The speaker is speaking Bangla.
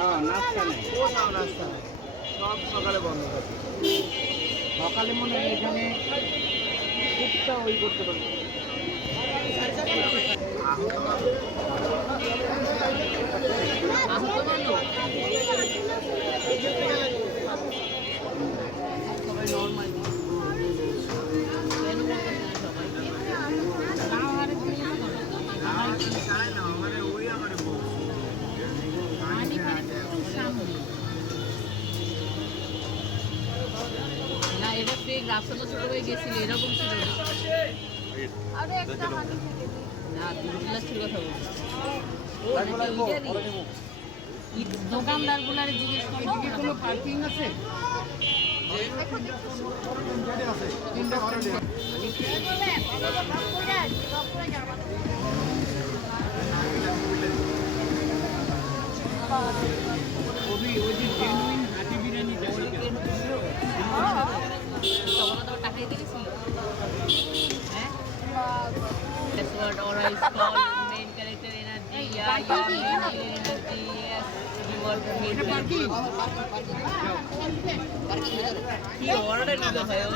হ্যাঁ, নাস্তা নেই। কোথাও নাস্তা নেই, সব সকালে বন্ধ থাকে। সকালে মনে হয় এখানে টুকটা ওই করতে পারবে। আহত মানুষ সবাই নর্মাল কেন বলতেছে না সবাই নাও আরে চায় না, মানে ওই আমার বলছে না এটা ফেক রাস্তা তো ছোট হয়ে গেছিল এরকম ছিল না আরে একটা হানি থেকে দিই। না তুমি প্লাস্টিক কথা বলছো দোকানদার গুলারে জিজ্ঞেস করো এদিকে কোনো পার্কিং আছে? ওই যে জেনুইন হাতি বিরিয়ানি তখন তো টাকাই দিয়েছিল হ্যাঁ That's what Aura is called. Main character energy. Yeah, main energy. Yes, you are the main character. কি order নিতে হয় ওই